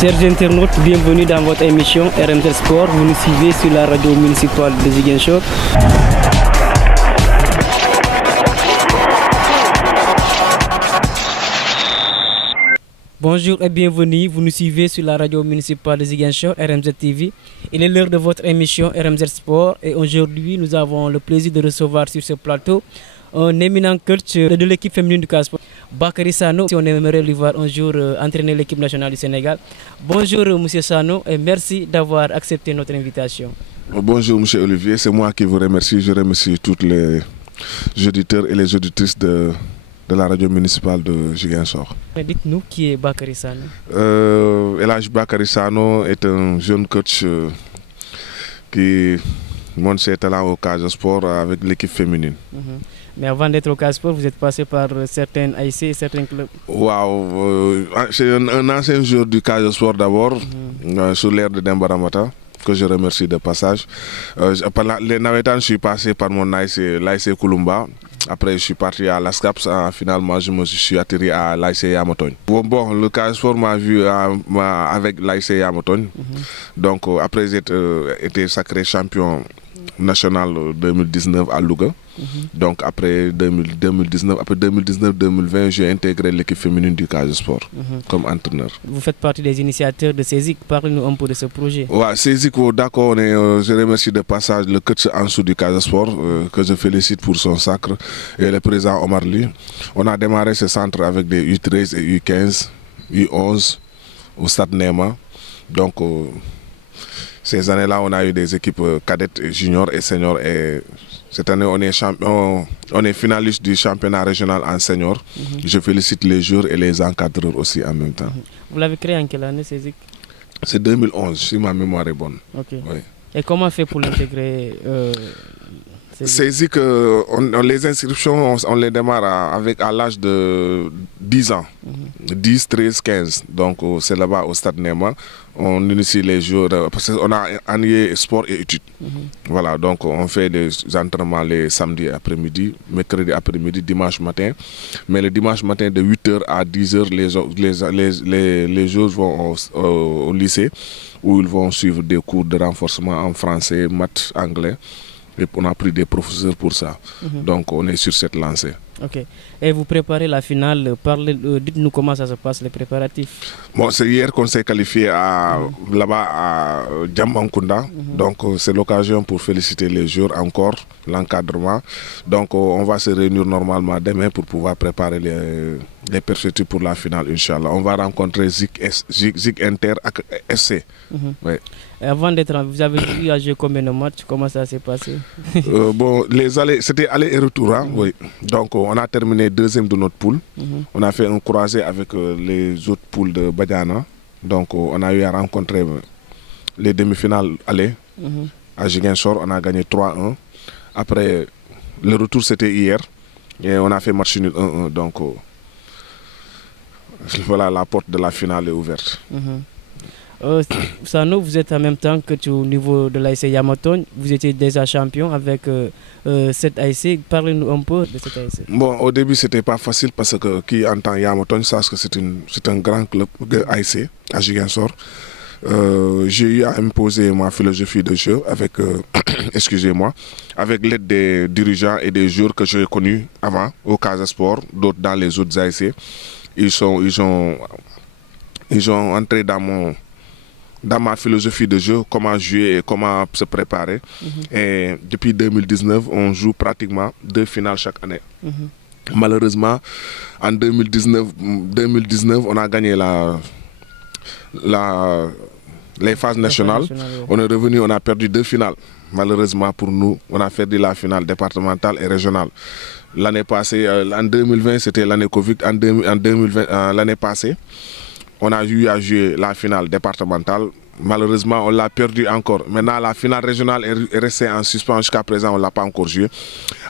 Chers internautes, bienvenue dans votre émission RMZ Sport. Vous nous suivez sur la radio municipale de Ziguinchor. Bonjour et bienvenue, vous nous suivez sur la radio municipale de Ziguinchor, RMZ TV. Il est l'heure de votre émission RMZ Sport et aujourd'hui nous avons le plaisir de recevoir sur ce plateau un éminent coach de l'équipe féminine du Casa Sport, Bakary Sano. On aimerait lui voir un jour entraîner l'équipe nationale du Sénégal. Bonjour Monsieur Sano et merci d'avoir accepté notre invitation. Bonjour Monsieur Olivier, c'est moi qui vous remercie. Je remercie tous les auditeurs et les auditrices de la radio municipale de Ziguinchor. Dites-nous qui est Bakary Sano. Elhadji Bakary Sano est un jeune coach qui montre ses talents au Casa Sport avec l'équipe féminine. Mais avant d'être au Casa Sport, vous êtes passé par certains AIC et certains clubs. Waouh, c'est un ancien joueur du Casa Sport d'abord, sur l'ère de Demba Ramata, que je remercie de passage. Pendant les navetans, je suis passé par mon l'AIC Koulumba. Après, je suis parti à l'ASCAPS. Finalement, je me suis atterri à l'AIC Yamotogne. Bon, le Casa Sport m'a vu avec l'AIC Yamotogne. Donc, après, j'ai été sacré champion national 2019 à Louga. Donc, après 2019-2020, j'ai intégré l'équipe féminine du Casa Sport comme entraîneur. Vous faites partie des initiateurs de CESIC. Parlez-nous un peu de ce projet. Ouais, CESIC, d'accord, je remercie de passage le coach en dessous du Casa Sport, que je félicite pour son sacre, et le président Omar Ly. On a démarré ce centre avec des U13 et U15, U11 au Stade Néma. Donc, ces années-là, on a eu des équipes cadettes, juniors et seniors. Et cette année, on est finaliste du championnat régional en senior. Je félicite les joueurs et les encadreurs aussi en même temps. Vous l'avez créé en quelle année, CESIC? C'est 2011, si ma mémoire est bonne. Okay. Oui. Et comment fait pour l'intégrer CESIC, les inscriptions, on les démarre à l'âge de 10 ans. 10, 13, 15. Donc c'est là-bas au Stade Néma. On initie les joueurs, parce qu'on a allié sport et études. Voilà, donc on fait des entraînements les samedis après-midi, mercredi après-midi, dimanche matin. Mais le dimanche matin de 8h à 10h, les joueurs vont au lycée où ils vont suivre des cours de renforcement en français, maths, anglais. Et on a pris des professeurs pour ça. Donc on est sur cette lancée. Ok. Et vous préparez la finale. Dites-nous comment ça se passe, les préparatifs. Bon, c'est hier qu'on s'est qualifié là-bas à Djambankunda. Donc c'est l'occasion pour féliciter les joueurs encore, l'encadrement. Donc on va se réunir normalement demain pour pouvoir préparer les perspectives pour la finale, Inch'Allah. On va rencontrer Zig Inter SC. Oui. Avant d'être, vous avez eu à jouer combien de matchs? Comment ça s'est passé? Bon, c'était aller et retour. Oui. Donc on a terminé deuxième de notre poule. On a fait un croisé avec les autres poules de Badiana. Donc on a eu à rencontrer les demi-finales aller à Ziguinchor. On a gagné 3-1. Après, le retour c'était hier. Et on a fait match nul 1-1. Donc voilà, la porte de la finale est ouverte. Sano, vous êtes en même temps que au niveau de l'AIC Yamotogne. Vous étiez déjà champion avec cette AIC. Parlez-nous un peu de cette AIC. Bon, au début, c'était pas facile parce que qui entend Yamotogne sache que c'est un grand club de AIC à Ziguinchor. J'ai eu à imposer ma philosophie de jeu avec, excusez-moi, avec l'aide des dirigeants et des joueurs que j'ai connus avant au Casa Sport, d'autres dans les autres AIC. Ils ont entré dans ma philosophie de jeu, comment jouer et comment se préparer. Et depuis 2019, on joue pratiquement 2 finales chaque année. Malheureusement, en 2019, on a gagné les phases nationales. On est revenu, on a perdu 2 finales. Malheureusement pour nous, on a perdu la finale départementale et régionale. L'année passée, en 2020, c'était l'année Covid. L'année passée, on a eu à jouer la finale départementale. Malheureusement, on l'a perdu encore. Maintenant, la finale régionale est restée en suspens. Jusqu'à présent, on ne l'a pas encore joué.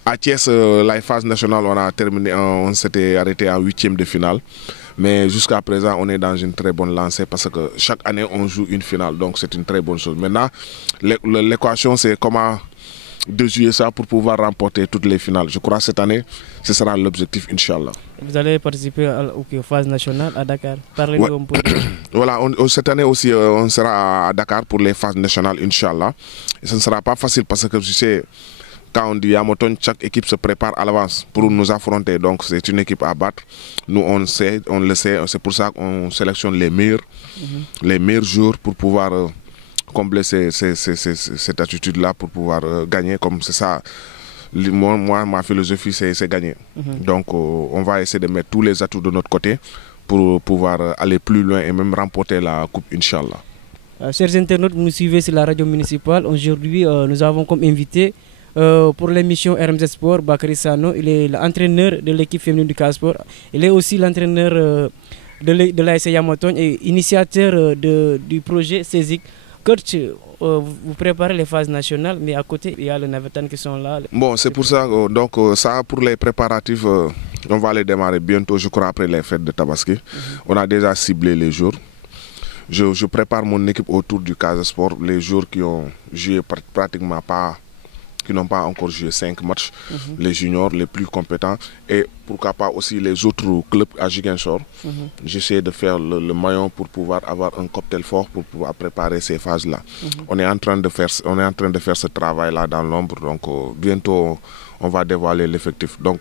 À Thiès, la phase nationale, on s'était arrêté en 8e de finale. Mais jusqu'à présent, on est dans une très bonne lancée parce que chaque année, on joue une finale. Donc, c'est une très bonne chose. Maintenant, l'équation, c'est comment de jouer ça pour pouvoir remporter toutes les finales. Je crois que cette année, ce sera l'objectif, Inch'Allah. Vous allez participer aux phases nationales à Dakar. Parlez-nous un peu. Voilà, cette année aussi, on sera à Dakar pour les phases nationales, Inch'Allah. Et ce ne sera pas facile parce que tu sais, quand on dit Yamoton, chaque équipe se prépare à l'avance pour nous affronter. Donc c'est une équipe à battre. Nous, on le sait. C'est pour ça qu'on sélectionne les meilleurs joueurs pour pouvoir combler cette attitude-là, pour pouvoir gagner. Comme c'est ça. Moi, ma philosophie, c'est gagner. Donc, on va essayer de mettre tous les atouts de notre côté pour pouvoir aller plus loin et même remporter la Coupe, Inch'Allah. Chers internautes, vous nous suivez sur la radio municipale. Aujourd'hui, nous avons comme invité pour l'émission RMZ Sport, Bakary Sano. Il est l'entraîneur de l'équipe féminine du Casa Sport. Il est aussi l'entraîneur de l'AS Yamoton et initiateur du projet CESIC. Coach, vous préparez les phases nationales, mais à côté, il y a les Navetan qui sont là. Bon, c'est pour ça, donc ça, pour les préparatifs, on va les démarrer bientôt, je crois, après les fêtes de Tabaski. On a déjà ciblé les jours. Je prépare mon équipe autour du Casa Sport, les jours qui ont joué pratiquement pas, qui n'ont pas encore joué 5 matchs, les juniors les plus compétents et pourquoi pas aussi les autres clubs à Ziguinchor. J'essaie de faire le maillon pour pouvoir avoir un cocktail fort pour pouvoir préparer ces phases-là. On est en train de faire ce travail-là dans l'ombre, donc bientôt on va dévoiler l'effectif. Donc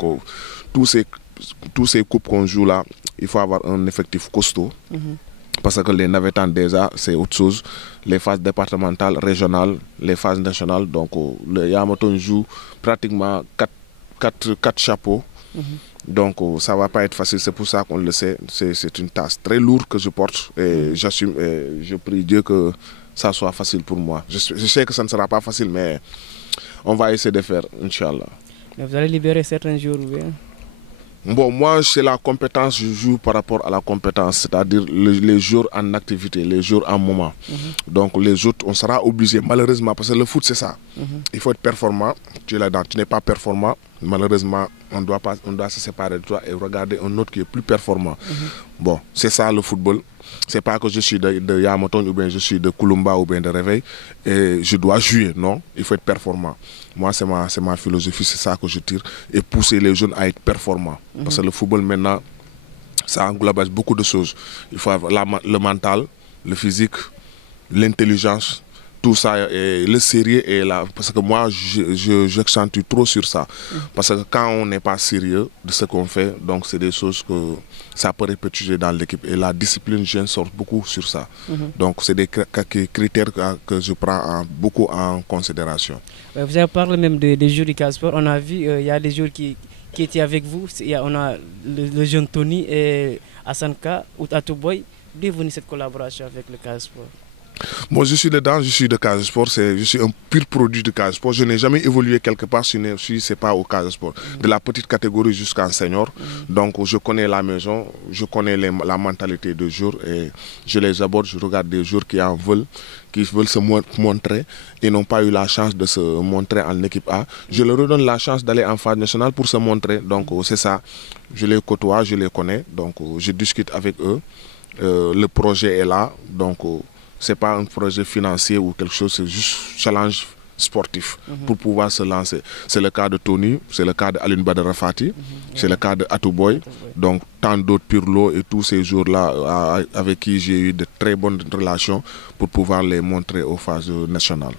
tous ces coupes qu'on joue là, il faut avoir un effectif costaud. Parce que les navettans déjà, c'est autre chose. Les phases départementales, régionales, les phases nationales. Donc le Yamoton joue pratiquement 4 chapeaux. Donc ça ne va pas être facile. C'est pour ça qu'on le sait. C'est une tâche très lourde que je porte. Et j'assume et je prie Dieu que ça soit facile pour moi. Je sais que ça ne sera pas facile, mais on va essayer de faire, Inch'Allah. Mais vous allez libérer certains jours, bien? Bon, moi, c'est la compétence, je joue par rapport à la compétence, c'est-à-dire les jours en activité, les jours en moment. Donc les autres, on sera obligé, malheureusement, parce que le foot, c'est ça. Il faut être performant, tu es là-dedans, tu n'es pas performant, malheureusement, on doit se séparer de toi et regarder un autre qui est plus performant. Bon, c'est ça le football. C'est pas que je suis de Yamoton ou bien je suis de Koulumba ou bien de Réveil et je dois jouer, non, il faut être performant. Moi, c'est ma philosophie, c'est ça que je tire et pousser les jeunes à être performants. Parce que le football maintenant, ça englobe beaucoup de choses. Il faut avoir le mental, le physique, l'intelligence, tout ça, et le sérieux est là. Parce que moi, j'accentue trop sur ça. Parce que quand on n'est pas sérieux de ce qu'on fait, donc c'est des choses que ça peut répercuter dans l'équipe. Et la discipline, j'insiste beaucoup sur ça. Donc c'est des critères que je prends beaucoup en considération. Vous avez parlé même des joueurs du Casa Sport. On a vu, il y a des joueurs qui étaient avec vous. On a le jeune Tony et Asanka ou Atouboy. D'où est venue cette collaboration avec le Casa Sport? Moi, je suis dedans, je suis de Casa Sport, je suis un pur produit de Casa Sport. Je n'ai jamais évolué quelque part si ce n'est pas au Casa Sport. De la petite catégorie jusqu'en senior. Donc, je connais la maison, je connais la mentalité des joueurs et je les aborde, je regarde des joueurs qui veulent se montrer et n'ont pas eu la chance de se montrer en équipe A. Je leur redonne la chance d'aller en phase nationale pour se montrer. Donc, c'est ça. Je les côtoie, je les connais. Donc, je discute avec eux. Le projet est là. Donc, ce n'est pas un projet financier ou quelque chose, c'est juste challenge sportif pour pouvoir se lancer. C'est le cas de Tony, c'est le cas d'Aline Badara Fati, c'est le cas de Atouboy, donc tant d'autres Pirlo et tous ces jours-là avec qui j'ai eu de très bonnes relations pour pouvoir les montrer aux phases nationales.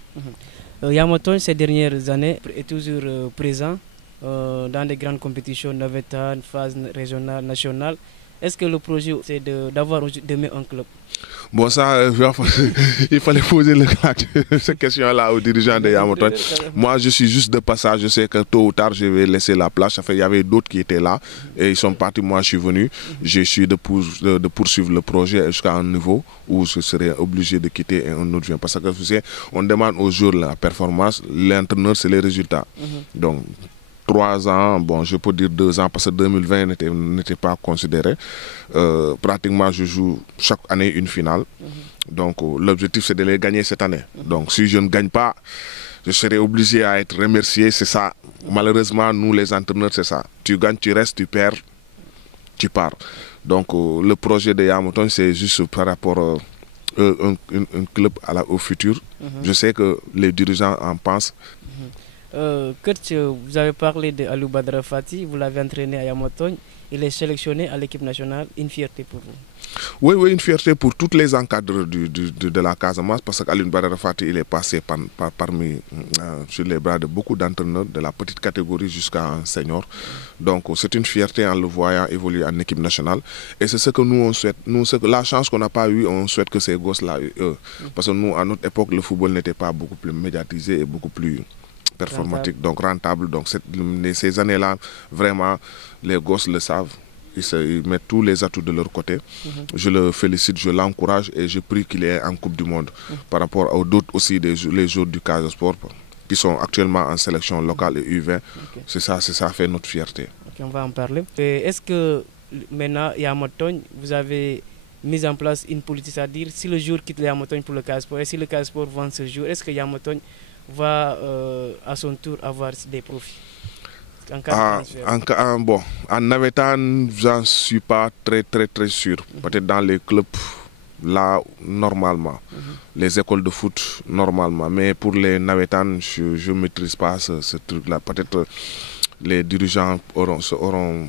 Yamoton, ces dernières années, est toujours présent dans des grandes compétitions, Navetan, phase régionale, nationale. Est-ce que le projet, c'est d'avoir demain un club? Bon, ça, il fallait poser cette question-là aux dirigeants de Yamoton. Moi, je suis juste de passage. Je sais que tôt ou tard, je vais laisser la place. Il y avait d'autres qui étaient là et ils sont partis. Moi, je suis venu. Je suis de poursuivre le projet jusqu'à un niveau où je serai obligé de quitter et un autre vient. Parce que vous savez, on demande aux joueurs la performance. L'entraîneur, c'est les résultats. Donc, 3 ans, bon, je peux dire 2 ans parce que 2020 n'était pas considéré. Pratiquement, je joue chaque année une finale. Donc, l'objectif, c'est de les gagner cette année. Donc, si je ne gagne pas, je serai obligé à être remercié. C'est ça. Malheureusement, nous, les entraîneurs, c'est ça. Tu gagnes, tu restes, tu perds, tu pars. Donc, le projet de Yamoton, c'est juste par rapport à un club au futur. Je sais que les dirigeants en pensent. Coach, vous avez parlé de Aliou Badara Fati, vous l'avez entraîné à Yamotogne, il est sélectionné à l'équipe nationale, une fierté pour vous? Oui, oui, une fierté pour tous les encadreurs de la Casamance, parce qu'Aliou Badara Fati, il est passé parmi, sur les bras de beaucoup d'entraîneurs, de la petite catégorie jusqu'à un senior. Donc c'est une fierté en le voyant évoluer en équipe nationale. Et c'est ce que nous on souhaite. La chance qu'on n'a pas eue, on souhaite que ces gosses-là aient eux. Parce que nous, à notre époque, le football n'était pas beaucoup plus médiatisé et beaucoup plus performatique, donc rentable. Donc ces années-là, vraiment, les gosses le savent. Ils mettent tous les atouts de leur côté. Je le félicite, je l'encourage et je prie qu'il est en Coupe du Monde. Par rapport aux d'autres aussi, les joueurs du Casa Sport qui sont actuellement en sélection locale et U20. C'est ça fait notre fierté. On va en parler. Est-ce que maintenant, à Yamotogne, vous avez mis en place une politique, c'est-à-dire si le joueur quitte Yamotogne pour le Casa Sport et si le Casa Sport vend ce jour, est-ce que Yamotogne va à son tour avoir des profits en Navetan, j'en suis pas très sûr. Peut-être dans les clubs, là, normalement. Les écoles de foot, normalement. Mais pour les Navetan, je ne maîtrise pas ce truc-là. Peut-être les dirigeants seront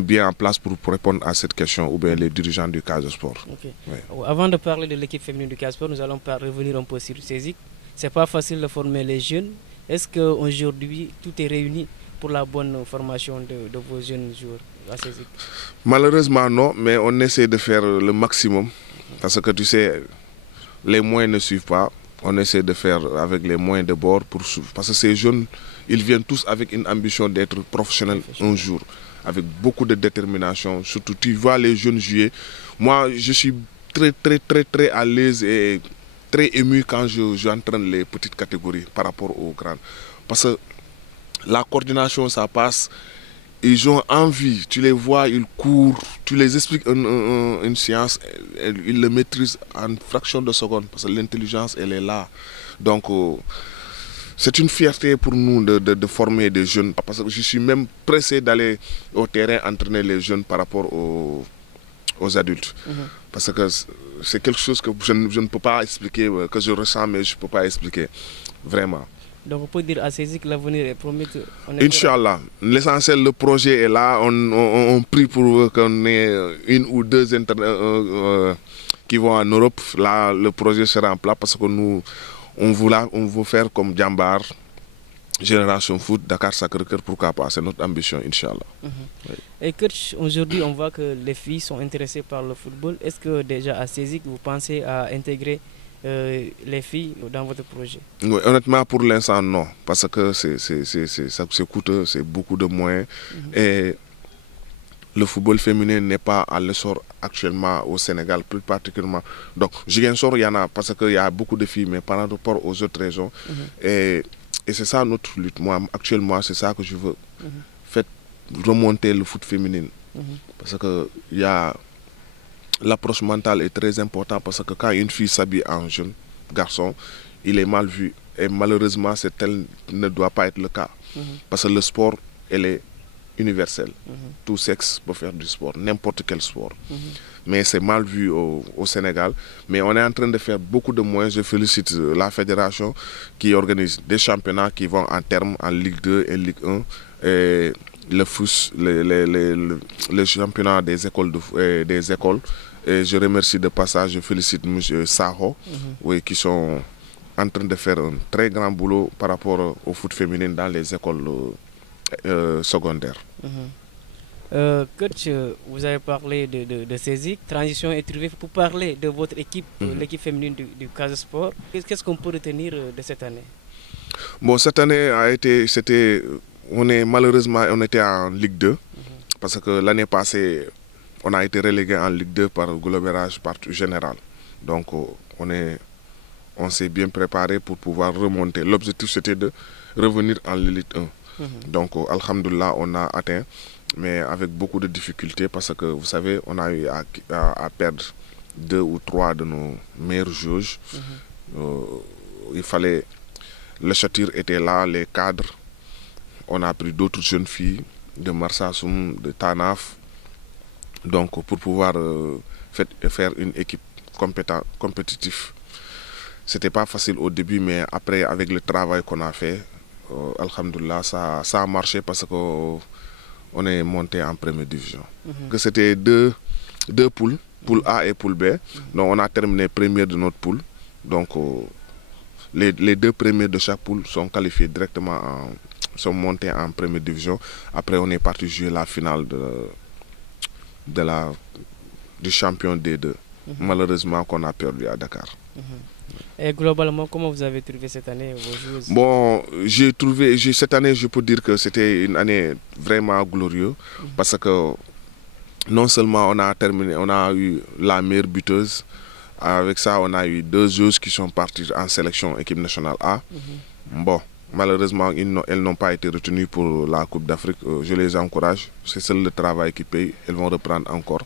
bien en place pour répondre à cette question, ou bien les dirigeants du Casa Sport. Okay. Ouais. Avant de parler de l'équipe féminine du Casa Sport, nous allons revenir un peu sur CESIC. C'est pas facile de former les jeunes. Est-ce qu'aujourd'hui, tout est réuni pour la bonne formation de vos jeunes joueurs à CESIC? Malheureusement, non, mais on essaie de faire le maximum. Parce que tu sais, les moyens ne suivent pas. On essaie de faire avec les moyens de bord. Parce que ces jeunes, ils viennent tous avec une ambition d'être professionnels un jour. Avec beaucoup de détermination. Surtout, tu vois les jeunes jouer. Moi, je suis très à l'aise et très ému quand j'entraîne les petites catégories par rapport aux grandes. Parce que la coordination, ça passe. Ils ont envie, tu les vois, ils courent, tu les expliques une science, ils le maîtrisent en fraction de seconde parce que l'intelligence, elle est là. Donc, c'est une fierté pour nous de former des jeunes. Parce que je suis même pressé d'aller au terrain entraîner les jeunes par rapport aux adultes. Parce que c'est quelque chose que je ne peux pas expliquer, que je ressens, mais je ne peux pas expliquer, vraiment. Donc on peut dire à CESIC que l'avenir est promis. Inch'Allah. L'essentiel, le projet est là. On prie pour qu'on ait une ou deux qui vont en Europe. Là, le projet sera en place parce que nous, on veut faire comme Djambar, Génération Foot, Dakar Sacré-Cœur, pourquoi pas. C'est notre ambition, Inch'Allah. Oui. Et coach, aujourd'hui, on voit que les filles sont intéressées par le football. Est-ce que déjà à CESIC, vous pensez à intégrer les filles dans votre projet? Oui, honnêtement, pour l'instant, non. Parce que c'est coûteux, c'est beaucoup de moyens. Et le football féminin n'est pas à l'essor actuellement au Sénégal, plus particulièrement. Donc, Ziguinchor, il y en a, parce qu'il y a beaucoup de filles, mais par rapport aux autres régions. Et c'est ça notre lutte. Moi, actuellement, c'est ça que je veux. Faites remonter le foot féminin. Parce que il y a... L'approche mentale est très importante parce que quand une fille s'habille en jeune garçon, il est mal vu. Et malheureusement, tel ne doit pas être le cas. Parce que le sport, elle est universel. Tout sexe peut faire du sport, n'importe quel sport. Mais c'est mal vu au Sénégal. Mais on est en train de faire beaucoup de moyens. Je félicite la fédération qui organise des championnats qui vont en terme en Ligue 2 et Ligue 1. Et le championnat des écoles. Et je remercie de passage, je félicite M. Saho, oui, qui sont en train de faire un très grand boulot par rapport au foot féminin dans les écoles secondaires. Coach, vous avez parlé de CESIC, transition est trouvée pour parler de votre équipe, l'équipe féminine du Casa Sport. Qu'est-ce qu'on peut retenir de cette année? Bon, cette année malheureusement, on était en Ligue 2, parce que l'année passée, on a été relégué en Ligue 2 par globérage général. Donc, on s'est bien préparé pour pouvoir remonter. L'objectif, c'était de revenir en Ligue 1. Donc, alhamdoulilah, on a atteint, mais avec beaucoup de difficultés, parce que, vous savez, on a eu à perdre 2 ou 3 de nos meilleurs juges. Il fallait... Le châtir était là, les cadres. On a pris d'autres jeunes filles de Marsassoum, de Tanaf. Donc, pour pouvoir faire une équipe compétitive. C'était pas facile au début, mais après, avec le travail qu'on a fait, alhamdoulilah, ça a marché parce qu'on est monté en première division. Que c'était deux poules, poule A et poule B. Donc on a terminé premier de notre poule. Donc les deux premiers de chaque poule sont qualifiés directement, sont montés en première division. Après on est parti jouer la finale du champion D2. Malheureusement qu'on a perdu à Dakar. Et globalement, comment vous avez trouvé cette année vos joueuses? Bon, cette année, je peux dire que c'était une année vraiment glorieuse parce que non seulement on a eu la meilleure buteuse, avec ça on a eu 2 joueuses qui sont parties en sélection équipe nationale A. Bon, malheureusement, elles n'ont pas été retenues pour la Coupe d'Afrique. Je les encourage, c'est seul le travail qui paye, elles vont reprendre encore.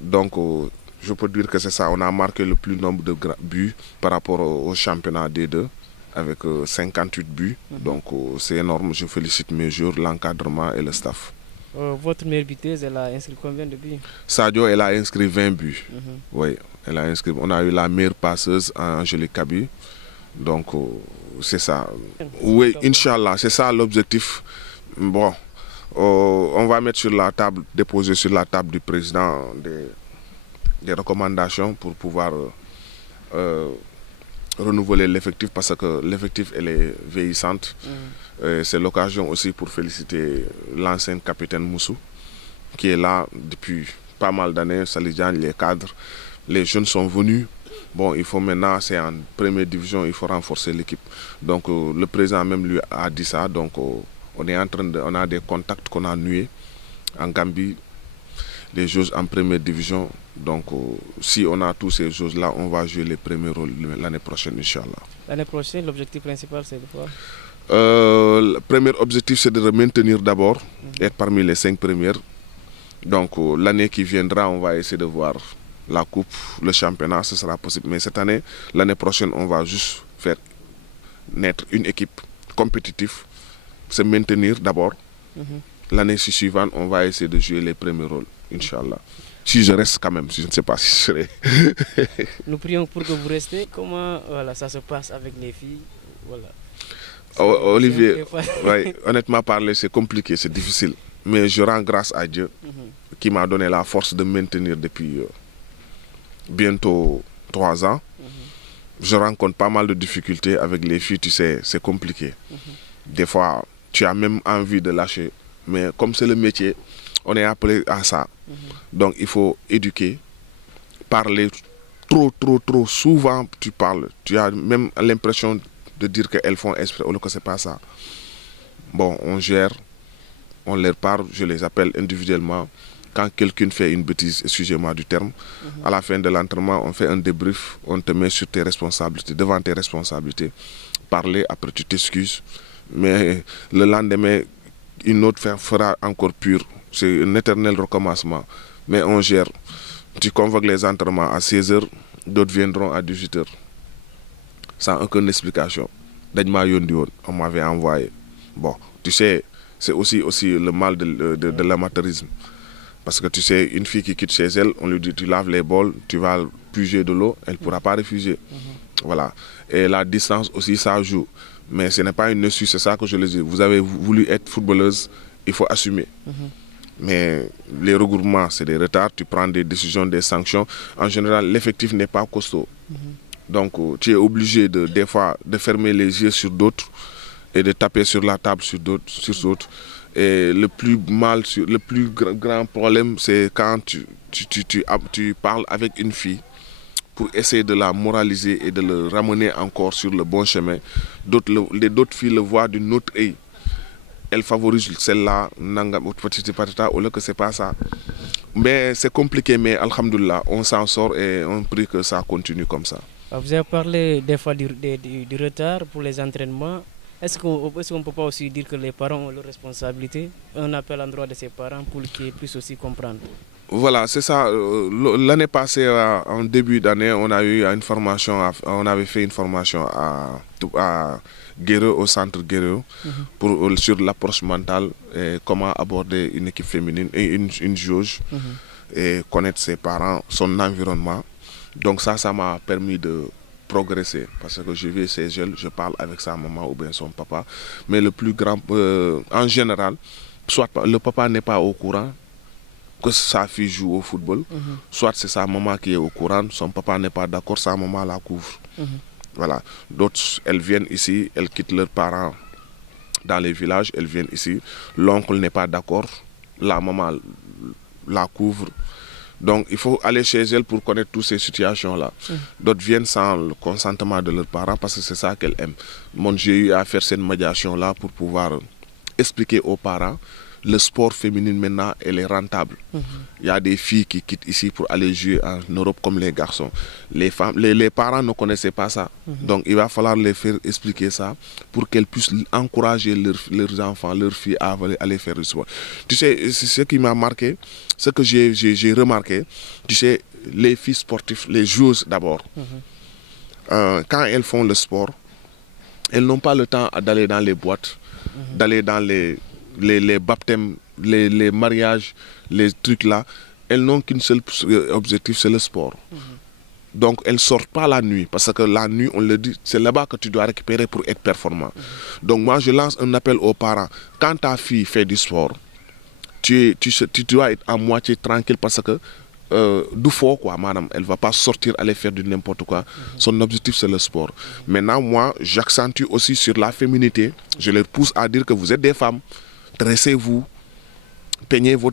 Donc, je peux dire que c'est ça, on a marqué le plus nombre de buts par rapport au championnat D2 avec 58 buts. Donc c'est énorme, je félicite mes joueurs, l'encadrement et le staff. Votre meilleure buteuse, elle a inscrit combien de buts? Sadio, elle a inscrit 20 buts. Oui, elle a inscrit. On a eu la meilleure passeuse, Angélique Kaby. Donc c'est ça. Oui, Inch'Allah, c'est ça l'objectif. Bon, on va mettre sur la table, déposer sur la table du président des recommandations pour pouvoir renouveler l'effectif parce que l'effectif elle est vieillissante. C'est l'occasion aussi pour féliciter l'ancien capitaine Moussou qui est là depuis pas mal d'années, Salidjan, les cadres. Les jeunes sont venus. Bon, il faut maintenant, c'est en première division, il faut renforcer l'équipe. Donc le président même lui a dit ça. Donc on a des contacts qu'on a noués en Gambie, les joueurs en première division. Donc si on a tous ces choses-là, on va jouer les premiers rôles l'année prochaine, Inch'Allah. L'année prochaine, l'objectif principal, c'est de quoi? Le premier objectif, c'est de maintenir d'abord, être parmi les 5 premières. Donc l'année qui viendra, on va essayer de voir la coupe, le championnat, ce sera possible. Mais cette année, l'année prochaine, on va juste faire naître une équipe compétitive, se maintenir d'abord. L'année suivante, on va essayer de jouer les premiers rôles, Inch'Allah. Si je reste quand même, je ne sais pas si je serai. Nous prions pour que vous restez. Comment ça se passe avec les filles? Olivier, ouais, honnêtement parler, c'est compliqué, c'est difficile. Mais je rends grâce à Dieu qui m'a donné la force de maintenir depuis bientôt 3 ans. Je rencontre pas mal de difficultés avec les filles, tu sais, c'est compliqué. Des fois, tu as même envie de lâcher. Mais comme c'est le métier, on est appelé à ça. Donc il faut éduquer, parler trop souvent tu parles. Tu as même l'impression de dire qu'elles font exprès, alors que ce n'est pas ça. Bon, on gère, on leur parle, je les appelle individuellement. Quand quelqu'un fait une bêtise, excusez-moi du terme, à la fin de l'entraînement, on fait un débrief, on te met sur tes responsabilités, devant tes responsabilités. Parler, après tu t'excuses. Mais le lendemain, une autre fera encore pire. C'est un éternel recommencement. Mais on gère. Tu convoques les entraînements à 16 h, d'autres viendront à 18 h. Sans aucune explication. On m'avait envoyé. Bon, tu sais, c'est aussi le mal de l'amateurisme. Parce que tu sais, une fille qui quitte chez elle, on lui dit tu laves les bols, tu vas puiser de l'eau, elle ne pourra pas refuser. Voilà. Et la distance aussi, ça joue. Mais ce n'est pas une excuse, c'est ça que je le dis. Vous avez voulu être footballeuse, il faut assumer. Mais les regroupements, c'est des retards, tu prends des décisions, des sanctions. En général, l'effectif n'est pas costaud. Donc, tu es obligé des fois de fermer les yeux sur d'autres et de taper sur la table sur d'autres. Et le plus grand problème, c'est quand tu parles avec une fille pour essayer de la moraliser et de le ramener encore sur le bon chemin. D'autres filles le voient d'une autre œil. Elles favorisent celle-là, au lieu que ce n'est pas ça. Mais c'est compliqué, mais alhamdoulilah, on s'en sort et on prie que ça continue comme ça. Vous avez parlé des fois du retard pour les entraînements. Est-ce qu'on ne peut pas aussi dire que les parents ont leurs responsabilités? Un appel à l'endroit de ses parents pour qu'ils puissent aussi comprendre. Voilà, c'est ça. L'année passée, en début d'année, on a eu une formation, on avait fait une formation à Guéréo, au centre Guéréo, sur l'approche mentale et comment aborder une équipe féminine et une joueuse et connaître ses parents, son environnement. Donc ça m'a permis de progresser. Parce que je vais chez elle, je parle avec sa maman ou bien son papa. Mais le plus grand, en général, soit le papa n'est pas au courant que sa fille joue au football, soit c'est sa maman qui est au courant, son papa n'est pas d'accord, sa maman la couvre. Voilà. D'autres, elles viennent ici, elles quittent leurs parents dans les villages, elles viennent ici. L'oncle n'est pas d'accord, la maman la couvre. Donc il faut aller chez elle pour connaître toutes ces situations-là. D'autres viennent sans le consentement de leurs parents parce que c'est ça qu'elles aiment. Moi, j'ai eu à faire cette médiation-là pour pouvoir expliquer aux parents. Le sport féminin maintenant, elle est rentable. Il y a des filles qui quittent ici pour aller jouer en Europe comme les garçons. Les femmes, les parents ne connaissaient pas ça. Donc il va falloir les faire expliquer ça pour qu'elles puissent encourager leurs enfants, leurs filles à aller faire du sport. Tu sais, c'est ce qui m'a marqué, ce que j'ai remarqué. Tu sais, les filles sportives, les joueuses d'abord, quand elles font le sport, elles n'ont pas le temps d'aller dans les boîtes, d'aller dans les baptêmes, les mariages, les trucs là, elles n'ont qu'un seul objectif, c'est le sport. Donc elles ne sortent pas la nuit, parce que la nuit, on le dit, c'est là-bas que tu dois récupérer pour être performant. Donc moi, je lance un appel aux parents. Quand ta fille fait du sport, tu dois être à moitié tranquille parce que du faux, quoi, madame. Elle ne va pas sortir, aller faire du n'importe quoi. Son objectif, c'est le sport. Maintenant, moi, j'accentue aussi sur la féminité. Je les pousse à dire que vous êtes des femmes. Dressez-vous, peignez vos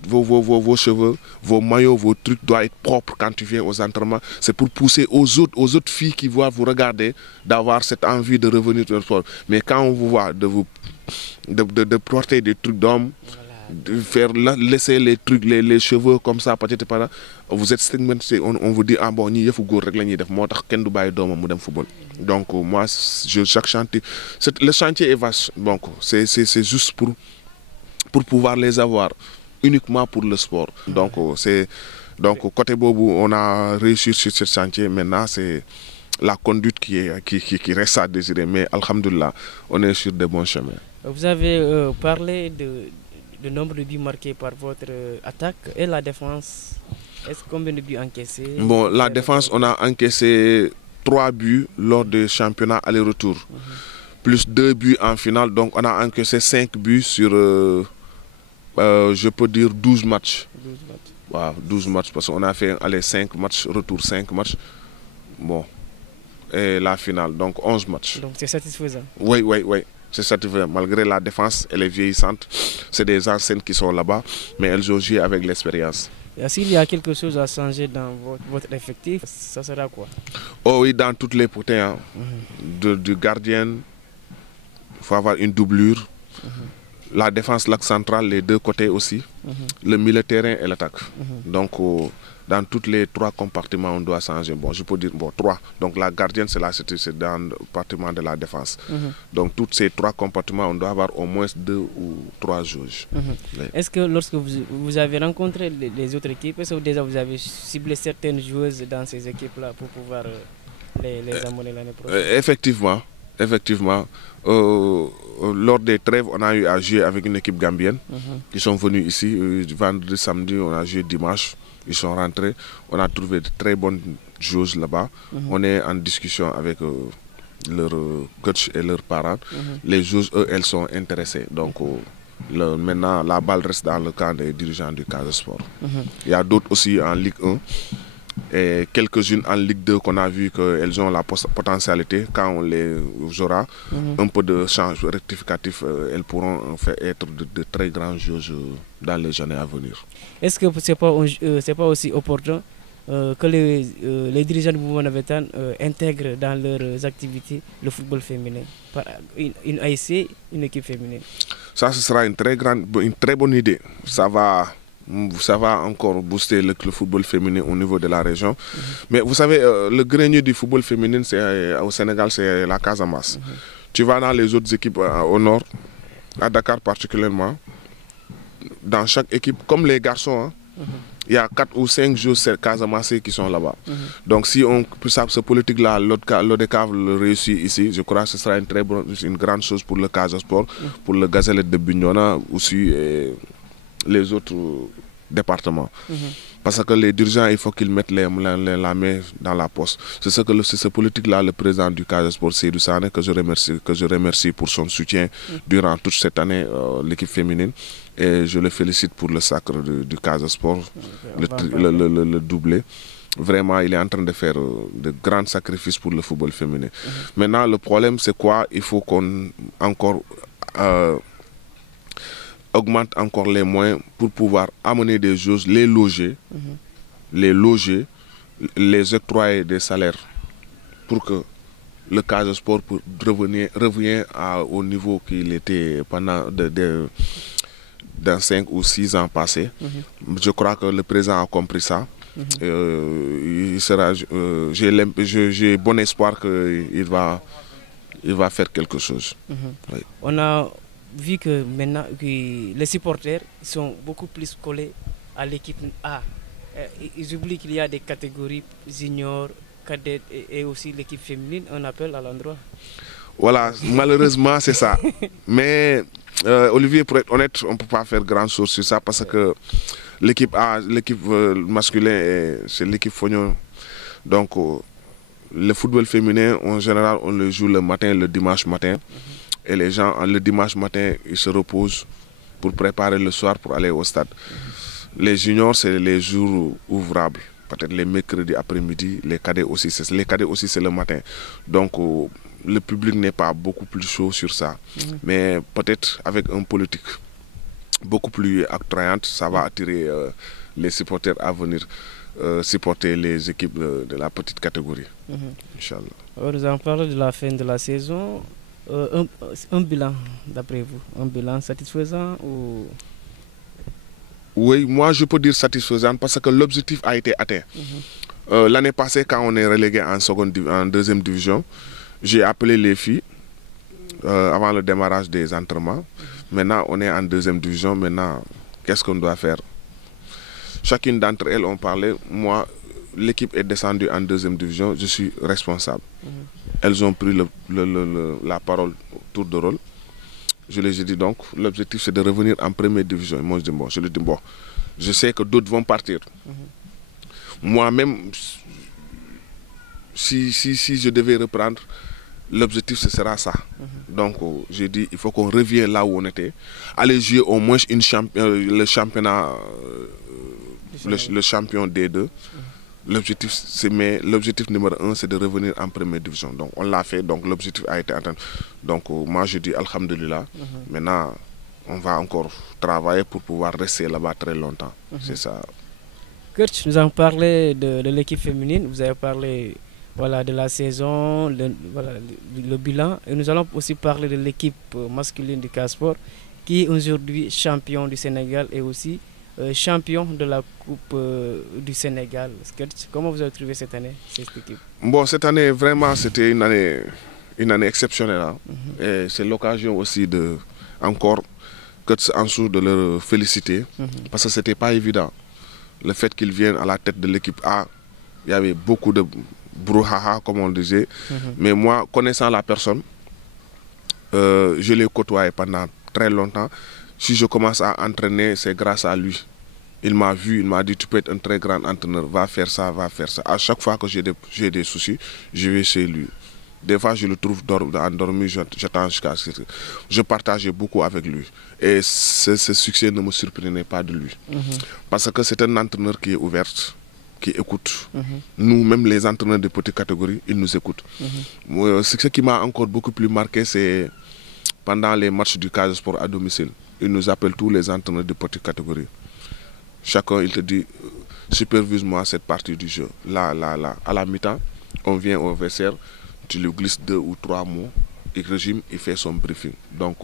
cheveux, vos maillots, vos trucs doivent être propres quand tu viens aux entraînements. C'est pour pousser aux autres filles qui voient vous regarder, d'avoir cette envie de revenir au sport. Mais quand on vous voit de porter des trucs d'hommes, de faire laisser les trucs, les cheveux comme ça, peut-être par là, vous êtes stigmatisé, on vous dit ah bon, ni yef goor rek lañuy def motax ken du baye domam mu dem football. Donc moi chaque chantier, le chantier est vaste. Donc c'est juste pour pouvoir les avoir uniquement pour le sport. Donc côté bobu on a réussi sur ce chantier. Maintenant c'est la conduite qui reste à désirer, mais alhamdoulilah on est sur de bons chemins. Vous avez parlé de nombre de buts marqués par votre attaque et la défense. Est-ce combien de buts encaissés? Bon, la défense, on a encaissé 3 buts lors des championnats aller-retour, plus 2 buts en finale. Donc on a encaissé 5 buts sur, je peux dire, 12 matchs. 12 matchs. Wow, 12 matchs, parce qu'on a fait 5 matchs, retour 5 matchs. Bon, et la finale, donc 11 matchs. Donc c'est satisfaisant? Oui. C'est satisfaisant. Malgré la défense, elle est vieillissante. C'est des anciennes qui sont là-bas, mais elles ont joué avec l'expérience. S'il y a quelque chose à changer dans votre effectif, ça sera quoi? Oh oui, dans toutes les potins. Hein. Du gardien, il faut avoir une doublure. La défense, l'axe central, les deux côtés aussi. Le milieu de terrain et l'attaque. Donc, dans tous les 3 compartiments, on doit changer. Bon, je peux dire 3. Donc, la gardienne, c'est dans le compartiment de la défense. Donc, tous ces 3 compartiments, on doit avoir au moins 2 ou 3 juges. Oui. Est-ce que lorsque vous avez rencontré les autres équipes, est-ce que déjà vous avez ciblé certaines joueuses dans ces équipes-là pour pouvoir les amener l'année prochaine? Effectivement. Lors des trêves, on a eu à jouer avec une équipe gambienne qui sont venus ici. Vendredi, samedi, on a joué dimanche. Ils sont rentrés. On a trouvé de très bonnes joueuses là-bas. On est en discussion avec leurs coachs et leurs parents. Les joueuses, eux, elles sont intéressées. Donc, maintenant, la balle reste dans le camp des dirigeants du Casa Sport. Il y a d'autres aussi en Ligue 1. Et quelques-unes en Ligue 2 qu'on a vu qu'elles ont la potentialité. Quand on les aura, un peu de change rectificatif, elles pourront être de très grands joueurs dans les années à venir. Est-ce que ce n'est pas aussi opportun que les dirigeants du mouvement Navétane intègrent dans leurs activités le football féminin, par une ASC, une équipe féminine? Ça, ce sera une très bonne idée. Ça va encore booster le football féminin au niveau de la région. Mais vous savez, le grenier du football féminin au Sénégal, c'est la Casamance. Tu vas dans les autres équipes au nord, à Dakar particulièrement, dans chaque équipe, comme les garçons, il y a 4 ou 5 joueurs Casamance qui sont là-bas. Donc si on peut cette politique-là, l'ODCAV le réussit ici, je crois que ce sera une grande chose pour le Casa Sport, pour le Gazelle de Bignona aussi. Et les autres départements. Parce que les dirigeants, il faut qu'ils mettent la main dans la poche. C'est ce politique-là, le président du Casa Sport, Seydou Sané, que je remercie pour son soutien durant toute cette année, l'équipe féminine. Et je le félicite pour le sacre du Casa Sport, le doublé. Vraiment, il est en train de faire de grands sacrifices pour le football féminin. Maintenant, le problème, c'est quoi? Il faut qu'on encore augmente encore les moyens pour pouvoir amener des choses, les loger, les octroyer des salaires pour que le Casa Sport revienne au niveau qu'il était pendant dans 5 ou 6 ans passés. Je crois que le président a compris ça. J'ai bon espoir qu'il va faire quelque chose. Oui. On a vu que maintenant les supporters sont beaucoup plus collés à l'équipe A. Ils oublient qu'il y a des catégories juniors, cadettes et aussi l'équipe féminine. On appelle à l'endroit. Voilà, malheureusement c'est ça. Mais Olivier, pour être honnête, on ne peut pas faire grand chose sur ça parce que l'équipe A, l'équipe masculine, c'est l'équipe Fognon. Donc, le football féminin, en général, on le joue le matin, le dimanche matin. Et les gens, le dimanche matin, ils se reposent pour préparer le soir pour aller au stade. Les juniors, c'est les jours ouvrables. Peut-être les mercredis après-midi, les cadets aussi, c'est le matin. Donc, le public n'est pas beaucoup plus chaud sur ça. Mais peut-être avec une politique beaucoup plus attrayante, ça va attirer les supporters à venir supporter les équipes de la petite catégorie. Inch'Allah. Nous en parlons de la fin de la saison. Un bilan, d'après vous, un bilan satisfaisant ou... Oui, moi je peux dire satisfaisant parce que l'objectif a été atteint. L'année passée, quand on est relégué en deuxième division, j'ai appelé les filles avant le démarrage des entraînements. Maintenant, on est en deuxième division. Maintenant, qu'est-ce qu'on doit faire? Chacune d'entre elles ont parlé. Moi, l'équipe est descendue en deuxième division. Je suis responsable. Elles ont pris la parole tour de rôle. Je les ai dit donc, l'objectif c'est de revenir en première division. Moi, je lui dis bon, je sais que d'autres vont partir. Moi-même, si je devais reprendre, l'objectif ce sera ça. Donc j'ai dit il faut qu'on revienne là où on était, aller jouer au moins le championnat, le champion D2. L'objectif numéro 1 c'est de revenir en première division. Donc on l'a fait, donc l'objectif a été atteint. Donc moi je dis alhamdulillah. Maintenant on va encore travailler pour pouvoir rester là-bas très longtemps. C'est ça. Kurt, nous avons parlé de l'équipe féminine, vous avez parlé de la saison, le bilan. Et nous allons aussi parler de l'équipe masculine du Casa Sport qui est aujourd'hui champion du Sénégal et aussi champion de la Coupe du Sénégal. Comment vous avez trouvé cette année, cette équipe? Bon, cette année, vraiment, c'était une année exceptionnelle. Hein. Et c'est l'occasion aussi de, encore, Ansou de leur féliciter. Parce que ce n'était pas évident. Le fait qu'ils viennent à la tête de l'équipe A, il y avait beaucoup de brouhaha, comme on le disait. Mais moi, connaissant la personne, je l'ai côtoyé pendant très longtemps. Si je commence à entraîner, c'est grâce à lui. Il m'a vu, il m'a dit tu peux être un très grand entraîneur, va faire ça, va faire ça. À chaque fois que j'ai des soucis, je vais chez lui. Des fois, je le trouve endormi, j'attends jusqu'à ce que... Je partageais beaucoup avec lui. Et ce succès ne me surprenait pas de lui. Parce que c'est un entraîneur qui est ouvert, qui écoute. Nous, même les entraîneurs de petite catégorie, ils nous écoutent. Ce qui m'a encore beaucoup plus marqué, c'est pendant les matchs du Casa Sport à domicile. Il nous appelle tous les entraîneurs de petite catégorie. Chacun, il te dit, supervise-moi cette partie du jeu. Là. À la mi-temps, on vient au vestiaire, tu lui glisses 2 ou 3 mots, il régime, il fait son briefing. Donc,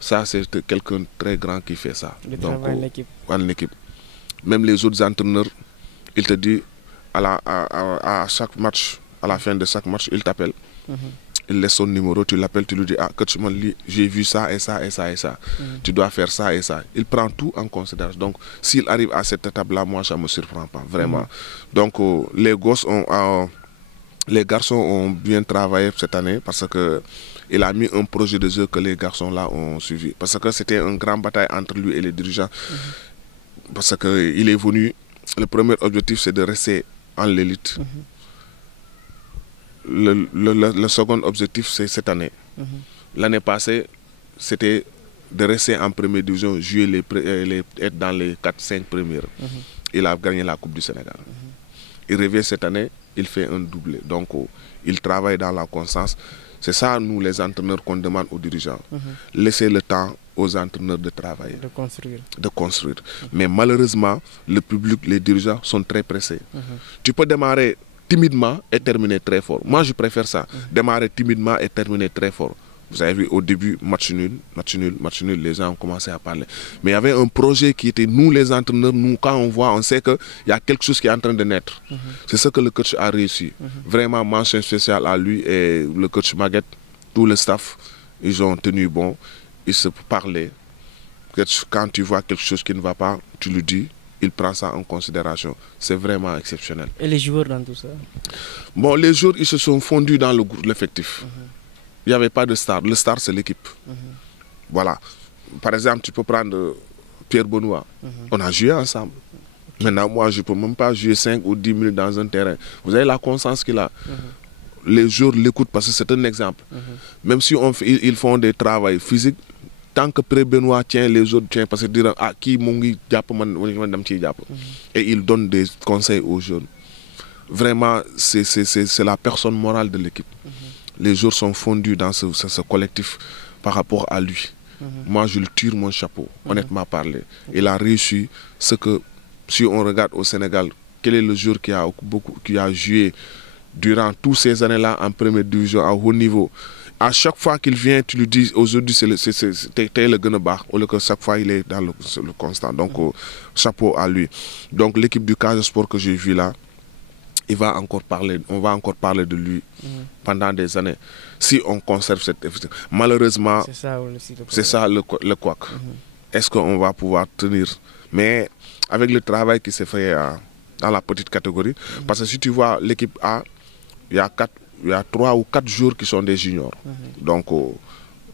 ça, c'est quelqu'un de très grand qui fait ça. Le travail en équipe. Même les autres entraîneurs, il te dit, à chaque match, à la fin de chaque match, il t'appelle. Il laisse son numéro, tu l'appelles, tu lui dis, j'ai vu ça et ça et ça et ça. Tu dois faire ça et ça. Il prend tout en considération. Donc, s'il arrive à cette étape-là, moi, ça ne me surprend pas, vraiment. Donc, les garçons ont bien travaillé cette année parce qu'il a mis un projet de jeu que les garçons-là ont suivi. Parce que c'était une grande bataille entre lui et les dirigeants. Parce qu'il est venu Le premier objectif, c'est de rester en l'élite. Le second objectif, c'est cette année. L'année passée, c'était de rester en première division, jouer être dans les 4-5 premières. Il a gagné la Coupe du Sénégal. Il revient cette année, il fait un doublé. Donc, il travaille dans la constance. C'est ça, nous, les entraîneurs, qu'on demande aux dirigeants. Laissez le temps aux entraîneurs de travailler. De construire. Mais malheureusement, le public, les dirigeants sont très pressés. Tu peux démarrer timidement et terminer très fort. Moi, je préfère ça. Démarrer timidement et terminer très fort. Vous avez vu, au début, match nul, les gens ont commencé à parler. Mais il y avait un projet qui était, nous les entraîneurs, nous, quand on voit, on sait qu'il y a quelque chose qui est en train de naître. C'est ce que le coach a réussi. Vraiment, mention spéciale à lui et le coach Maguette, tout le staff, ils ont tenu bon, ils se parlaient. Quand tu vois quelque chose qui ne va pas, tu le dis. Il prend ça en considération. C'est vraiment exceptionnel. Et les joueurs dans tout ça? Bon, les joueurs, ils se sont fondus dans l'effectif. Il n'y avait pas de star. Le star, c'est l'équipe. Voilà. Par exemple, tu peux prendre Pierre Benoît. On a joué ensemble. Maintenant, moi, je ne peux même pas jouer 5 ou 10 minutes dans un terrain. Vous avez la conscience qu'il a. Les joueurs l'écoutent parce que c'est un exemple. Même si ils font des travaux physiques, tant que Pierre Benoît tient, les autres tiennent parce qu'ils diront « Ah, qui mongi diap man diap ». Et il donne des conseils aux jeunes. Vraiment, c'est la personne morale de l'équipe. Les joueurs sont fondus dans ce collectif par rapport à lui. Moi, je le tire mon chapeau, honnêtement parlé. Il a réussi ce que, si on regarde au Sénégal, quel est le joueur qui a joué durant toutes ces années-là en première division, à haut niveau. À chaque fois qu'il vient, tu lui dis, aujourd'hui, c'est le Guenebar, au lieu que chaque fois, il est dans le constant. Donc, chapeau à lui. Donc, l'équipe du Casa Sport que j'ai vu là, on va encore parler de lui pendant des années. Si on conserve cette effectif. Malheureusement, c'est ça le couac. Est-ce qu'on va pouvoir tenir? Mais avec le travail qui s'est fait dans la petite catégorie, parce que si tu vois l'équipe A, il y a 3 ou 4 jours qui sont des juniors. Donc,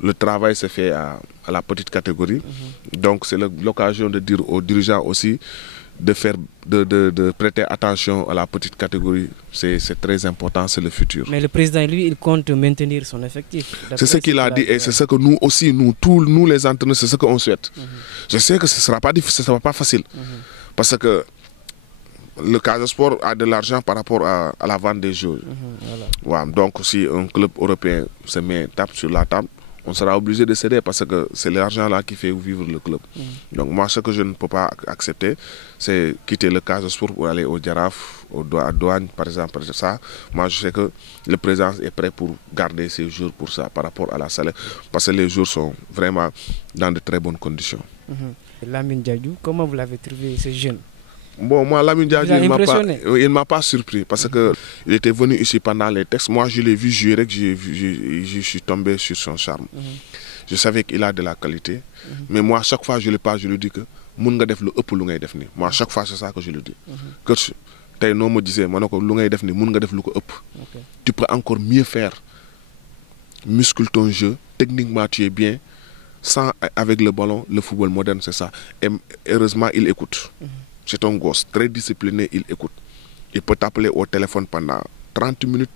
le travail s'est fait à la petite catégorie. Donc, c'est l'occasion de dire aux dirigeants aussi de prêter attention à la petite catégorie. C'est très important, c'est le futur. Mais le président, lui, il compte maintenir son effectif. C'est ce qu'il a dit et c'est ce que nous aussi, nous les entraîneurs, c'est ce qu'on souhaite. Je sais que ce ne sera pas difficile, ce ne sera pas facile. Parce que le Casa Sport a de l'argent par rapport à la vente des joueurs. Voilà. Donc si un club européen se met tape sur la table, on sera obligé de céder parce que c'est l'argent là qui fait vivre le club. Donc moi, ce que je ne peux pas accepter, c'est quitter le Casa Sport pour aller au Djaraf, à Douane, par exemple. Ça, moi, je sais que le président est prêt pour garder ses jours pour ça, par rapport à la salaire. Parce que les jours sont vraiment dans de très bonnes conditions. Lamine Diadou, comment vous l'avez trouvé, ce jeune? Bon, moi, Lamine Diadou, il ne m'a pas surpris parce qu'il était venu ici pendant les textes. Moi, je l'ai vu jouer, je suis tombé sur son charme. Je savais qu'il a de la qualité. Mais moi, à chaque fois, je le parle, je lui dis que moi, à chaque fois, c'est ça que je lui dis. Coach, tu me disais, tu peux encore mieux faire. Muscle ton jeu, techniquement, tu es bien. Sans, avec le ballon, le football moderne, c'est ça. Et heureusement, il écoute. C'est un gosse très discipliné, il écoute. Il peut t'appeler au téléphone pendant 30 minutes,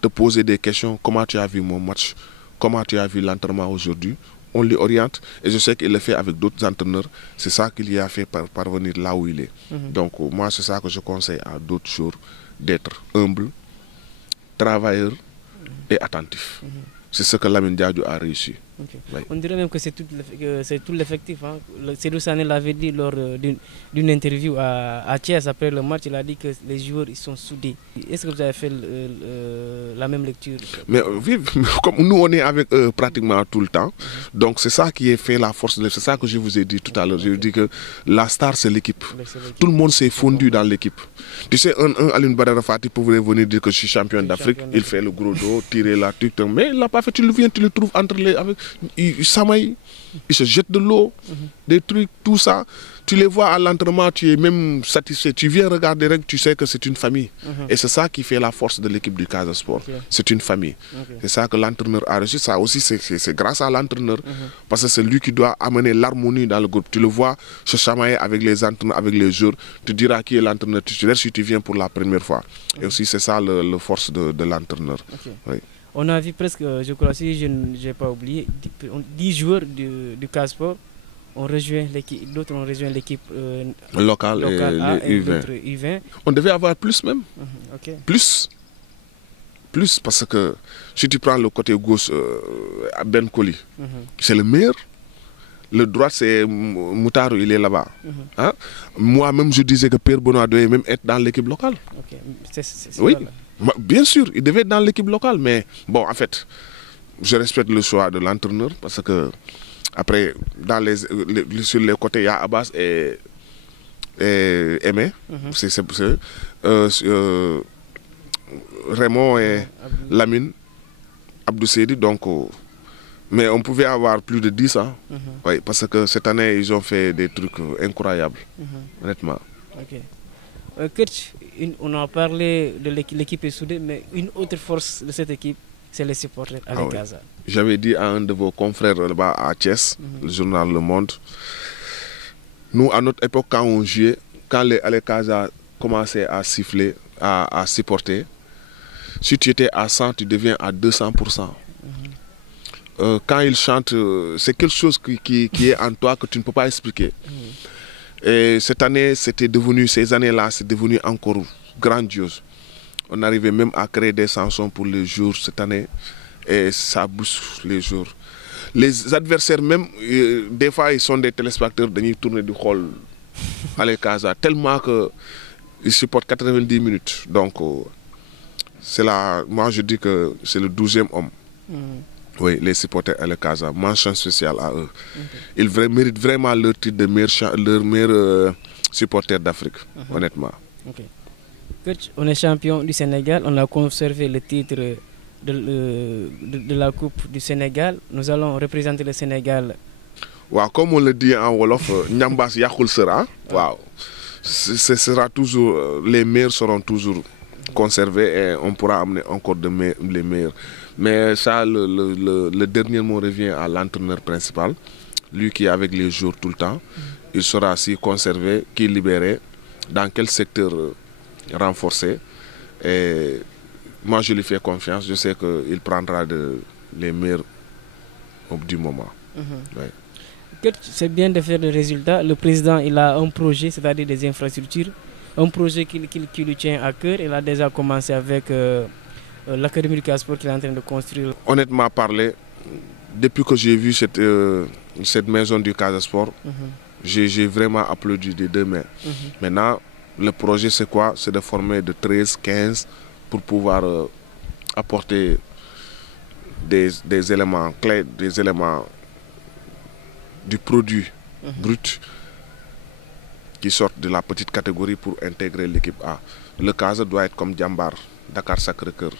te poser des questions. Comment tu as vu mon match? Comment tu as vu l'entraînement aujourd'hui? On l'oriente et je sais qu'il le fait avec d'autres entraîneurs. C'est ça qu'il y a fait parvenir là où il est. Donc moi, c'est ça que je conseille à d'autres joueurs, d'être humble, travailleur et attentif. C'est ce que Lamine Diadou a réussi. Oui. On dirait même que c'est tout l'effectif. Hein. Cédou Sané l'avait dit lors d'une interview à Thiès après le match. Il a dit que les joueurs ils sont soudés. Est-ce que vous avez fait la même lecture? Mais oui, comme nous on est avec eux pratiquement tout le temps, donc c'est ça qui est fait la force. C'est ça que je vous ai dit tout à l'heure. Je vous dis que la star c'est l'équipe. Tout le monde s'est fondu dans l'équipe. Tu sais, un Alioune Badara Fati pourrait venir dire que je suis champion d'Afrique. Il fait le gros dos, tirer la tuque. Mais il l'a pas fait. Tu le trouves entre les... ils s'amaillent, ils se jettent de l'eau, des trucs, tout ça. Tu les vois à l'entraînement, tu es même satisfait. Tu viens regarder, tu sais que c'est une famille. Et c'est ça qui fait la force de l'équipe du Casa Sport. C'est une famille. C'est ça que l'entraîneur a reçu. Ça aussi, c'est grâce à l'entraîneur. Parce que c'est lui qui doit amener l'harmonie dans le groupe. Tu le vois se chamailler avec les entraîneurs, avec les joueurs. Tu diras qui est l'entraîneur titulaire si tu viens pour la première fois. Et aussi, c'est ça la force de l'entraîneur. Oui. On a vu presque, je crois, si je n'ai pas oublié, 10 joueurs du Casa Sport ont rejoint l'équipe, d'autres ont rejoint l'équipe locale et U20. On devait avoir plus même. Plus, parce que si tu prends le côté gauche, Ben Koli, c'est le meilleur. Le droit, c'est Moutaro, il est là-bas. Hein? Moi-même, je disais que Pierre Benoît devait même être dans l'équipe locale. Oui, bien sûr, il devait être dans l'équipe locale. Mais bon, en fait, je respecte le choix de l'entraîneur parce que après, sur les côtés, il y a Abbas et Aimé. Raymond et Lamine, Abdou Seydi. Donc, mais on pouvait avoir plus de 10 ans. Oui, parce que cette année, ils ont fait des trucs incroyables, honnêtement. Coach, on a parlé de l'équipe est soudée, mais une autre force de cette équipe, c'est les supporters à Casa. J'avais dit à un de vos confrères là-bas à Thiès, le journal Le Monde, nous, à notre époque, quand on jouait, quand les Casa commençaient à siffler, à supporter, si tu étais à 100, tu deviens à 200%. Quand ils chantent, c'est quelque chose qui est en toi que tu ne peux pas expliquer. Et cette année, ces années-là, c'est devenu encore grandiose. On arrivait même à créer des chansons pour les jours cette année. Et ça booste les jours. Les adversaires même, des fois, ils sont des téléspectateurs, ils tournent du hall à la Casa, tellement qu'ils supportent 90 minutes. Donc, moi je dis que c'est le 12e homme. Oui, les supporters à la Casa, mention spéciale à eux. Ils méritent vraiment leur titre de meilleur supporter d'Afrique, honnêtement. Coach, on est champion du Sénégal, on a conservé le titre de la Coupe du Sénégal. Nous allons représenter le Sénégal. Comme on le dit en Wolof, Nyambas Yakoul sera. Ce sera toujours, les meilleurs seront toujours conservés et on pourra amener encore les meilleurs. Mais ça, le dernier mot revient à l'entraîneur principal, lui qui est avec les joueurs tout le temps. Il sera aussi conservé, qui libéré, dans quel secteur renforcé. Et moi, je lui fais confiance. Je sais qu'il prendra les meilleurs du moment. C'est bien de faire des résultats. Le président, il a un projet, c'est-à-dire des infrastructures. Un projet qui lui tient à cœur. Il a déjà commencé avec l'Académie du Casa Sport qu'il est en train de construire. Honnêtement parlé, depuis que j'ai vu cette maison du Casa Sport, j'ai vraiment applaudi des deux mains. Maintenant, le projet c'est quoi? C'est de former de 13, 15 pour pouvoir apporter des éléments clés, des éléments du produit brut qui sortent de la petite catégorie pour intégrer l'équipe A. Le Casa doit être comme Djambar, Dakar Sacré-Cœur,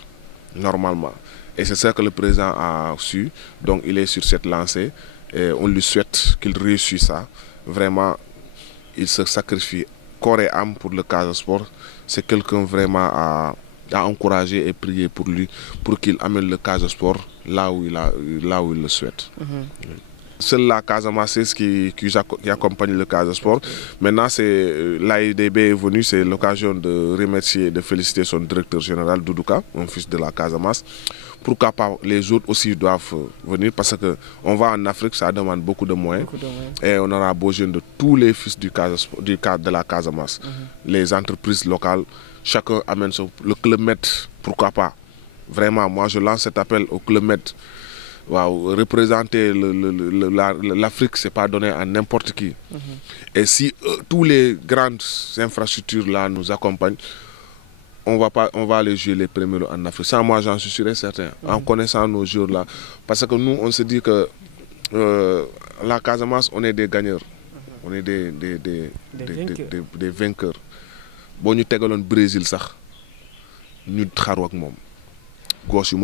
normalement. Et c'est ça que le président a su. Donc il est sur cette lancée et on lui souhaite qu'il réussisse ça. Vraiment, il se sacrifie corps et âme pour le Casa Sport. C'est quelqu'un vraiment à encourager et prier pour lui, pour qu'il amène le Casa Sport là où il le souhaite. Seule la Casamance qui accompagne le Casa Sport. Maintenant, l'AIDB est venu, c'est l'occasion de remercier et de féliciter son directeur général, Doudouka, un fils de la Casamance. Pourquoi pas les autres aussi doivent venir parce qu'on va en Afrique, ça demande beaucoup de moyens. Et on aura besoin de tous les fils de la Casamance. Les entreprises locales, chacun amène le Club Med, pourquoi pas. Vraiment, moi je lance cet appel au Club Med. Représenter l'Afrique, ce n'est pas donné à n'importe qui. Et si tous les grandes infrastructures là nous accompagnent, on va aller jouer les premiers en Afrique. Ça, moi, j'en suis sûr et certain, en connaissant nos joueurs là. Parce que nous, on se dit que la Casamance, on est des gagneurs. On est des vainqueurs. Bon, nous avons le Brésil, nous avons gauche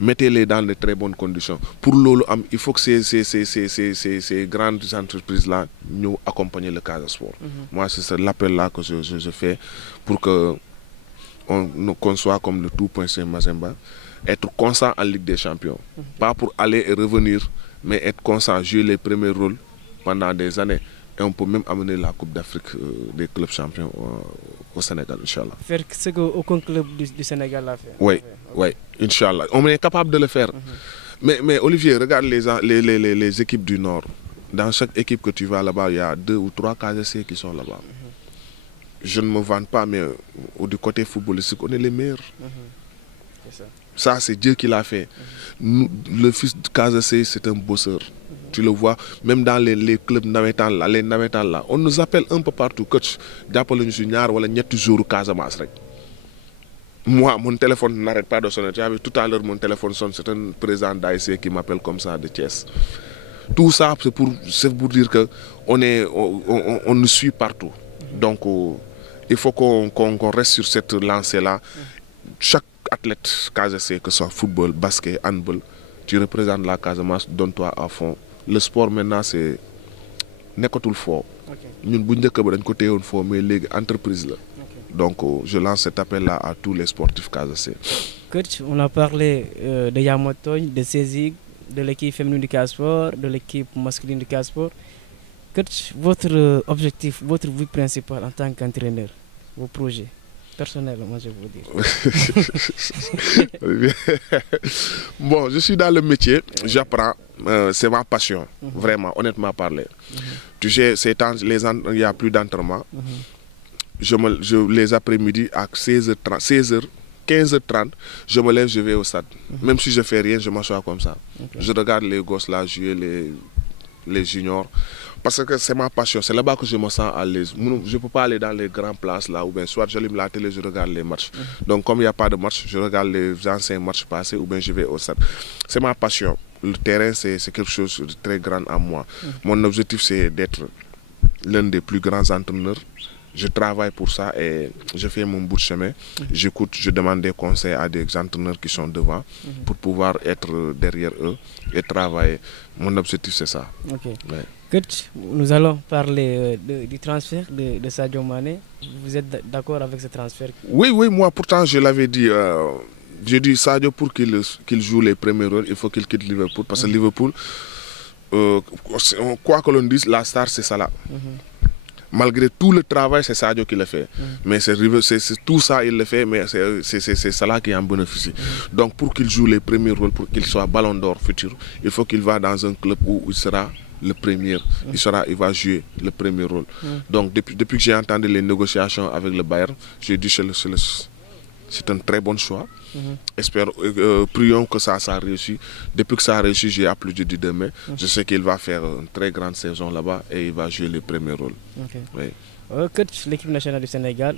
mettez-les dans de très bonnes conditions. Pour l'eau, il faut que ces grandes entreprises-là nous accompagnent le Casa Sport. Moi, c'est l'appel-là que je fais pour qu'on soit comme le tout point Saint-Mazemba, être constant en Ligue des Champions. Pas pour aller et revenir, mais être constant, jouer les premiers rôles pendant des années. Et on peut même amener la Coupe d'Afrique des clubs champions au Sénégal, Inch'Allah. Faire ce qu'aucun club du Sénégal a fait. Oui, oui, Inch'Allah. On est capable de le faire. Mais Olivier, regarde les équipes du Nord. Dans chaque équipe que tu vas là-bas, il y a 2 ou 3 KGC qui sont là-bas. Je ne me vante pas, mais du côté footballistique, on est les meilleurs. Ça, c'est Dieu qui l'a fait. Le fils de KGC, c'est un bosseur. Tu le vois, même dans les clubs navetans là, on nous appelle un peu partout, coach. Moi, mon téléphone n'arrête pas de sonner. Tout à l'heure, mon téléphone sonne, c'est un président d'AIC qui m'appelle comme ça de Thiès. Tout ça, c'est pour dire qu'on nous suit partout. Donc, il faut qu'on reste sur cette lancée-là. Chaque athlète KGC, que ce soit football, basket, handball, tu représentes la Casamance, donne-toi à fond. Le sport maintenant, c'est tout le fort. Nous avons côté fort, mais l'entreprise là. Donc, je lance cet appel-là à tous les sportifs KGC. Coach, on a parlé de Yamotogne, de Cézig, de l'équipe féminine du Casa Sport, de l'équipe masculine du Casa Sport. Coach, votre objectif, votre but principal en tant qu'entraîneur, vos projets personnels, moi je veux dire. Bon, je suis dans le métier, j'apprends, c'est ma passion, vraiment, honnêtement parler. Tu sais, ces temps, il n'y a plus d'entraînement. Les après-midi à 16h30, 16h, 15h30, je me lève, je vais au stade. Même si je ne fais rien, je m'assois comme ça. Je regarde les gosses là jouer, les juniors. Parce que c'est ma passion, c'est là-bas que je me sens à l'aise. Je ne peux pas aller dans les grandes places là, ou bien soit j'allume la télé, je regarde les matchs. Donc comme il n'y a pas de match, je regarde les anciens matchs passés, ou bien je vais au stade. C'est ma passion. Le terrain, c'est quelque chose de très grand à moi. Mon objectif, c'est d'être l'un des plus grands entraîneurs. Je travaille pour ça et je fais mon bout de chemin. J'écoute, je demande des conseils à des entraîneurs qui sont devant pour pouvoir être derrière eux et travailler. Mon objectif, c'est ça. Okay. Ouais. Coach, nous allons parler du transfert de Sadio Mané. Vous êtes d'accord avec ce transfert? Oui, moi pourtant je l'avais dit. J'ai dit Sadio pour qu'il joue les premiers rôles, il faut qu'il quitte Liverpool. Parce que Liverpool, quoi que l'on dise, la star c'est Salah. Malgré tout le travail, c'est Sadio qui le fait. Mais c'est tout ça, il le fait, mais c'est Salah qui en bénéficie. Donc pour qu'il joue les premiers rôles, pour qu'il soit ballon d'or futur, il faut qu'il va dans un club où il sera le premier. Il va jouer le premier rôle. Donc depuis que j'ai entendu les négociations avec le Bayern, j'ai dit c'est un très bon choix. Prions que ça réussit. Depuis que ça a réussi, j'ai applaudi demain. Je sais qu'il va faire une très grande saison là-bas et il va jouer le premier rôle. Coach, l'équipe nationale du Sénégal,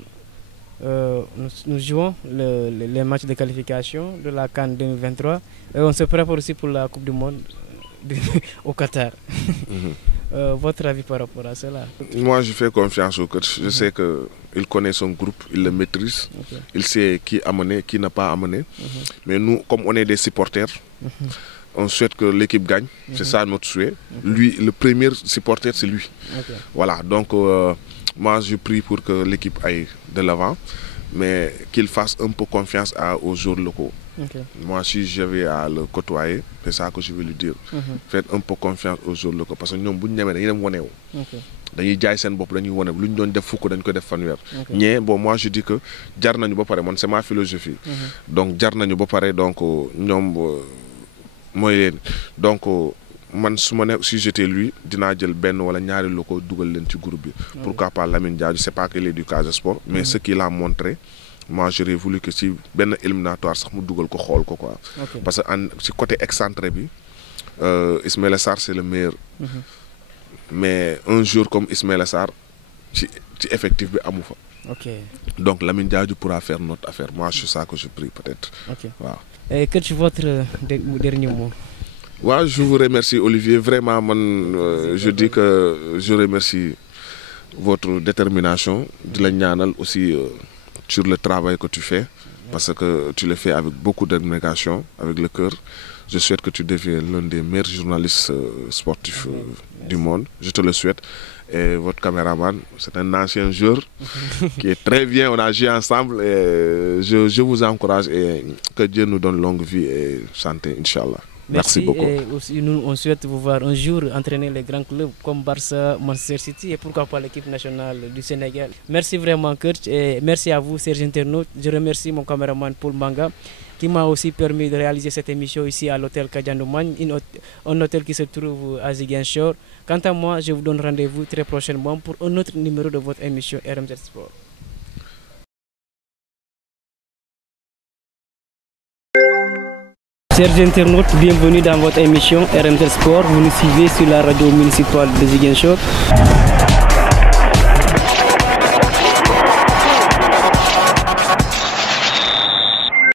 nous jouons les matchs de qualification de la CAN 2023. On se prépare aussi pour la Coupe du Monde au Qatar. Votre avis par rapport à cela? Moi, je fais confiance au coach. Je sais qu'il connaît son groupe, il le maîtrise. Il sait qui amener, qui n'a pas amené. Mais nous, comme on est des supporters, on souhaite que l'équipe gagne. C'est ça notre souhait. Lui, le premier supporter, c'est lui. Voilà, donc moi, je prie pour que l'équipe aille de l'avant, mais qu'il fasse un peu confiance aux joueurs locaux. Moi, si je vais à le côtoyer, c'est ça que je veux lui dire. Faites un peu confiance aux joueurs locaux. Parce que nous, dañuy jaay seen bopp dañuy wone lu ñu doon def fukk dañ ko def fanweer ñee bon moi je dis que jar nañu ba pare man c'est ma philosophie donc jar nañu ba pare donc ñoom mooy leen donc man su ma ne si j'étais lui dinaa jël benn wala ñaari loko dugal leen ci groupe bi pourquoi pas Lamine Diadio c'est pas qu'il est du Casa Sport mais ce qu'il a montré moi j'aurais voulu que si benn éliminatoire sax mu dugal ko xool ko quoi parce que ci côté excentré bi Ismaïla Sarr c'est le meilleur mais un jour comme Ismaïla Sarr ci effectif bi amu fa donc Lamine Diadio pourra faire notre affaire moi c'est ça que je prie peut-être waaw. Et quel est votre dernier mot? Je vous remercie Olivier vraiment je dis que je remercie votre détermination de la ñaanal aussi sur le travail que tu fais parce que tu le fais avec beaucoup d'abnégation, avec le cœur. Je souhaite que tu deviennes l'un des meilleurs journalistes sportifs du monde. Je te le souhaite. Et votre caméraman, c'est un ancien joueur qui est très bien. On a joué ensemble. Et je vous encourage et que Dieu nous donne longue vie et santé, Inch'Allah. Merci beaucoup. Et aussi, nous, on souhaite vous voir un jour entraîner les grands clubs comme Barça, Manchester City et pourquoi pas l'équipe nationale du Sénégal. Merci vraiment, Kurt, et merci à vous, chers internautes. Je remercie mon caméraman Paul Manga qui m'a aussi permis de réaliser cette émission ici à l'hôtel Kadiandoumagne, un hôtel qui se trouve à Ziguinchor. Quant à moi, je vous donne rendez-vous très prochainement pour un autre numéro de votre émission RMZ Sport. Chers internautes, bienvenue dans votre émission RMZ Sport. Vous nous suivez sur la radio municipale de Ziguinchor.